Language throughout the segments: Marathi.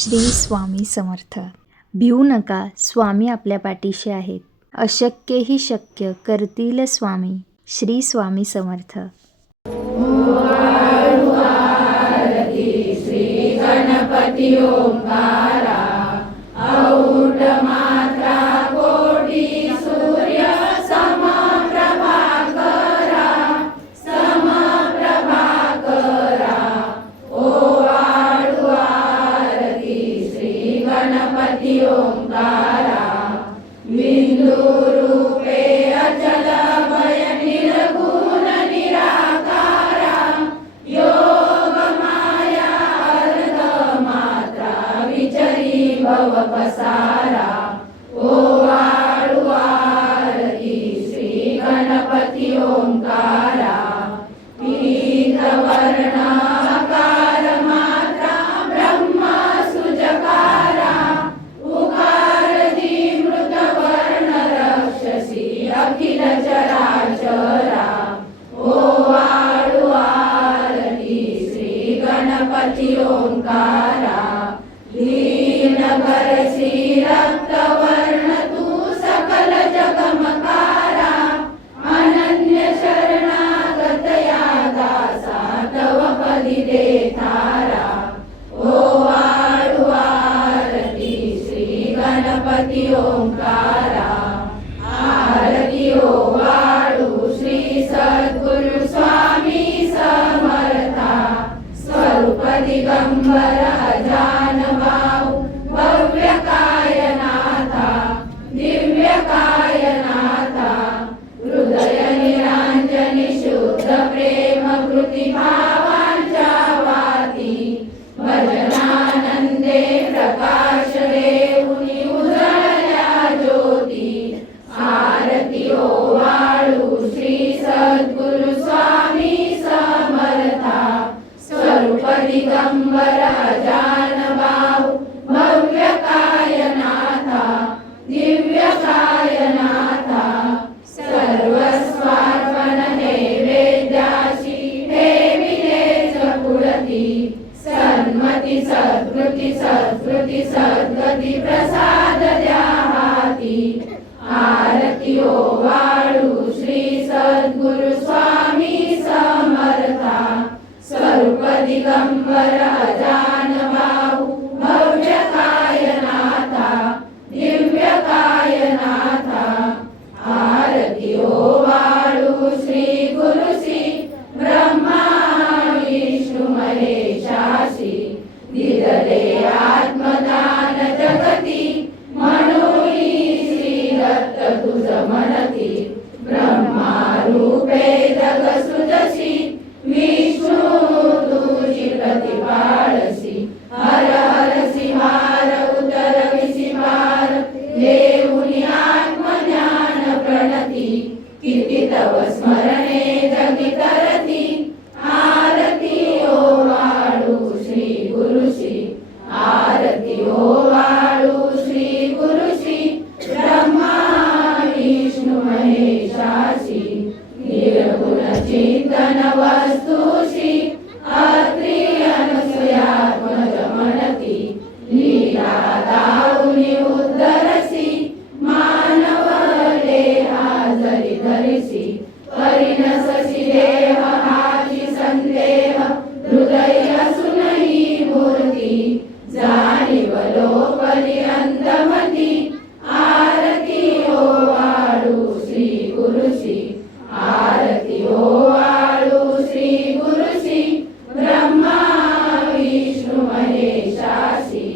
श्री स्वामी समर्थ. भिवू नका, स्वामी आपल्या पाठीशी आहेत. अशक्यही शक्य करतील स्वामी. श्री स्वामी समर्थ. श्री गणपती ओंकारा, औढ मात्रा कोटी सूर्य समप्रभा करा, ओ आळू आरती श्री गणपती ओंकारा. बिंदू रूपे अचल भय निर्गुण निराकारा, योग माया अर्ध मात्रा विचरी भव पसारा. ओ आळू आरती श्री गणपती ओंकारा. पीत वर्ण अकार मात्रा ब्रह्म सुजकारा, उकार मृत वर्ण रक्षसी अखिल चराचरा. ओ आळू आरती श्री गणपती ओंकारा. दीन भरसी रक्त वर्ण तू सकल जगमकारा, अनन्य शरणागत या दासा तव पदी दे थारा. ओ आळू आरती श्री गणपती ओंकारा. आरती ओ आळू श्री सद्गुरु स्वामी समर्था, स्वरूप दिगंबर अजान भाऊ भव्य कायनाथा, दिव्य कायनाथा. हृदय निरांजनी शुद्ध प्रेम कृती भावांच्या वाती, भजनानंदे प्रकाश देऊनी उजळल्या ज्योती. आरती ओ आळू श्री सद्गुरु स्वामी समर्था, स्वरूप दिगंबर अजान भाऊ भव्य कायनाथा, दिव्य कायनाथा. सर्वस्वार्पण नैवेद्याशी ठेविलेच पुढती, सन्मती सद्कृती सत्कृती सद्गती प्रसाद द्या हाती. आरती ओ आळू श्री सद्गुरु स्वामी समर्था, स्वरूप दिगंबर अजान भाऊ भव्य कायनाथा, दिव्य कायनाथा. आरती ओ आळू श्री गुरुसी ब्रह्मा विष्णू महेशासी, दिदले आत्मदान जगती, म्हणून श्री दत्त तुझ म्हणती. ब्रह्मा रूपे जग सुजसी, विष्णू तुझी प्रतिपाळसी. हर हरसी हार उतरविसी पार, देऊनी आत्मज्ञान प्रणती. किती तव स्मरणे जगी तरती, आरती ओ आळू श्री गुरुशी. आरती ओ आळू श्री गुरुशी, ब्रह्मा विष्णू महेशासी. निर्गुण चिंतन वस्तुशी, अत्री अनसूयात्मज म्हणती. लीला दाऊनी उद्धरसी, मानव देहा जरी धरिसी. परिणससी देह हाची संदेह, हृदय असूनही मूर्ती. जाणीव लोपली अंतमती, आरती ओ आळू श्री गुरुशी. आरती ओ आळू श्री गुरुशी, ब्रह्मा विष्णू महेशासी.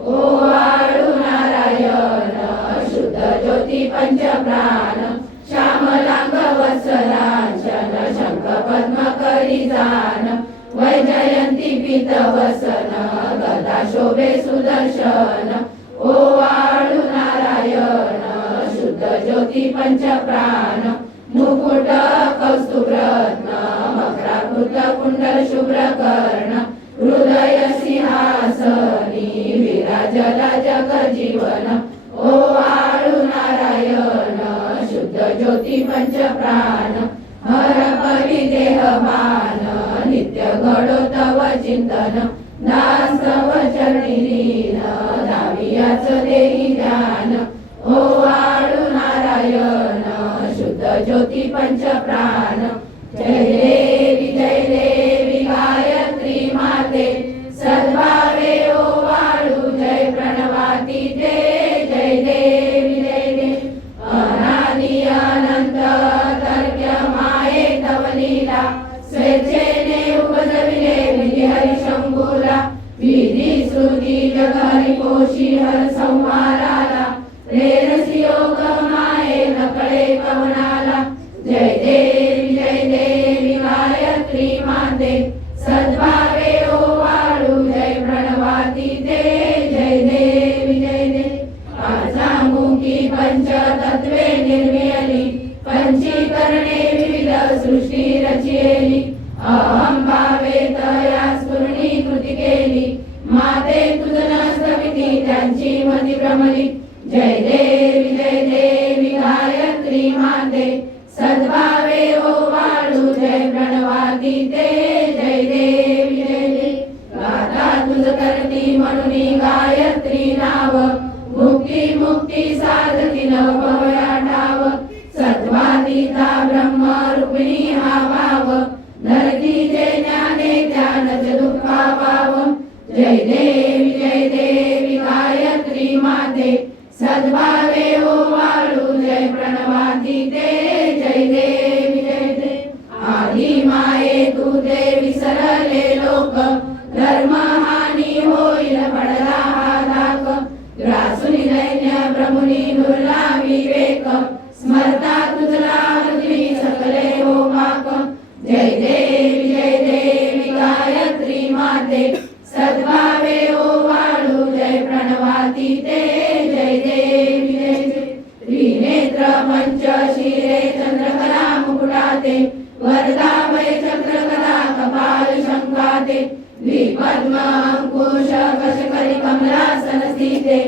ओ आळू नारायण शुद्ध ज्योती पंचप्राण, श्यामलांग वत्सलांचन शंख पद्म करी जान. वैजयंती पीत वसन, गदा शोभे सुदर्शन. ओ आळू नारायण शुद्ध ज्योती पंचप्राण, मुकुट कौस्तुभ रत्न मकराकृत कुंडल शुभ्र कर्ण. हृदय सिंहासनी विराजला जग जीवन. ओ आळू नारायण शुद्ध ज्योती पंचप्राण, हर परी देहमान नित्य घडो तव चिंतन. दास तव चरणी नामाच देई ध्यान ओवाळू नारायण शुद्ध ज्योती पंचप्राण जय देवी गायत्री माते सद्भावे ओवाळू जय प्रणवाती ते जय देवी अनादि अनंत तर्क्य माये तव लीला स्वेच्छेने उपजविले विधी हरी शंभूला विधी श्रुती जग हरी कोशी हर संहाराला प्रेरसी योग माये नकळे कवनाला जय देवी गायत्री माते सद्भावे ओवाळू जय प्रणवाती ते जय देवी पाचामुखी पंचतत्वे निर्मियली पंचीकरणे विविध सृष्टी रचियली अहं भावे तया स्फुरणीकृती केली माते तुझ नसविती त्यांची मती भ्रमली जय देवी गायत्री माते सद्भावे ओवाळू जय प्रणवाती ते जय देवी गाथा तुझ करती म्हणून गायत्री नाव मुक्ती साधती नव भवया ठाव सत्वातीता ब्रह्म रूपिणी हा भाव धरती जे ज्ञाने ध्यानच दुःखा भाव जय देवी गायत्री माते सद्भावे ओवाळू जय प्रणवाती ते जय देवी आधी माये तू ते विसरले लोक धर्म हानी होईल पडला हा धाक ग्रासुनी दैन्य ब्रह्मुनी दुर्ला विवेक स्मरता तुझला पृथ्वी सकले हो पाक जय देवी गायत्री माते सद्भावे ओवाळू जय प्रणवाती ते जय देवी त्रिनेत्र पंचशिरे चंद्रकला मुकुटाते वरदाभय चक्रकला कपाल शंकाते द्विपद्म अंकुश कशकरी कमलासन स्थिते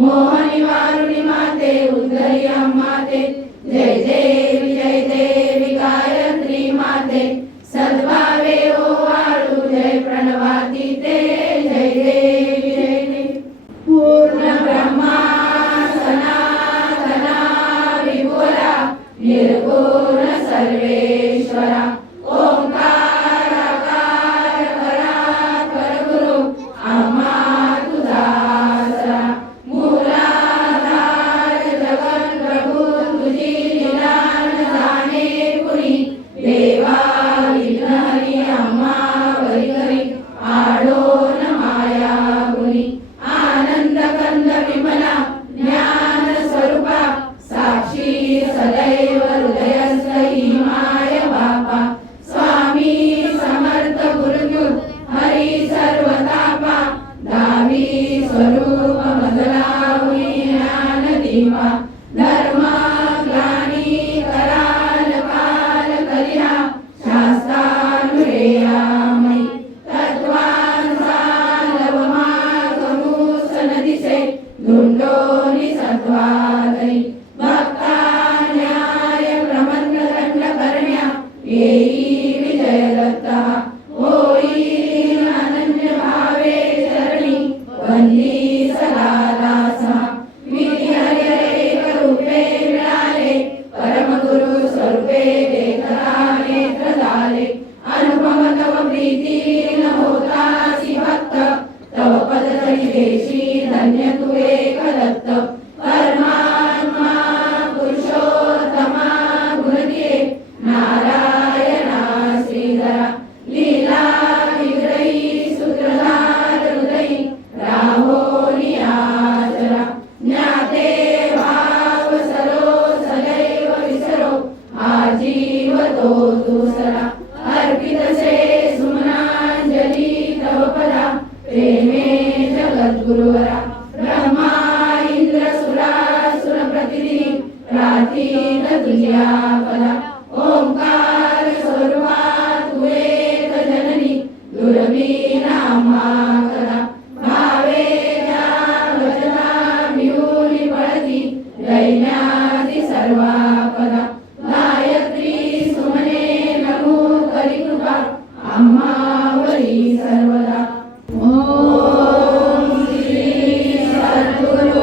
मोहनी वारुणी माते उद्धरी अम्माते जय देवी गायत्री माते सद्भावे ओवाळू जय प्रणवाती ते जय देवी पूर्ण ब्रह्मा सनातना विभुरा निर्गुण सर्वेश्वरा ओंकार परात्पर गुरु आम्हा तुझा आसरा मूलाधार जगन प्रभू तुझी लीला न जाणे कुणी देवा विघ्नहरी आम्हा वरी करी आडोन माया गुणी आनंद कंद विमला ज्ञान स्वरूपा साक्षी सदैव हृदयस्थी माय बापा स्वामी समर्थ गुरुद्युत हरी सर्वतापा दावी स्वरूप मजलावी ज्ञान दीपा धर्म ग्लानी कराल काल कलिया शास्त्रानुरेयामयी तत्वांचा लवमागमुस नदिसे धुंडोनी सत्वादई भक्ता न्याय प्रमंड दंड करण्या येई विजय दत्ता होई अनन्य भावे चरणी वंदी सदा दासा विधी हरी एक रूपे मिळाले परमगुरु स्वरूपे देखता नेत्र झाले अनुपम तव प्रीती न होतासी भक्त तव पद तरी देशी धन्य तू एक दत्त परमात्मा पुरुषोत्तमा गुणदिये नारायणा श्रीधरा लीला विग्रही सूत्रधार हृदयी राहोनी आचरा ज्ञाते भाव सरो सदैव विसरो हा जीव तो दुसरा अर्पितसे सुमनांजली तव पदा प्रेमे जगद्गुरुवरा ब्रह्मा इंद्र सुरासुर प्रतिदिनी प्रार्थीत तुझ्या पदा ओंकार स्वरूपा तू एक जननी दुर्वी नामा करा भावे त्या वचना भिऊनी पळती दैन्यादी सर्वा पदा गायत्री सुमने नमो करी कृपा आम्हावरी सर्वदा ओम श्री सद्गुरु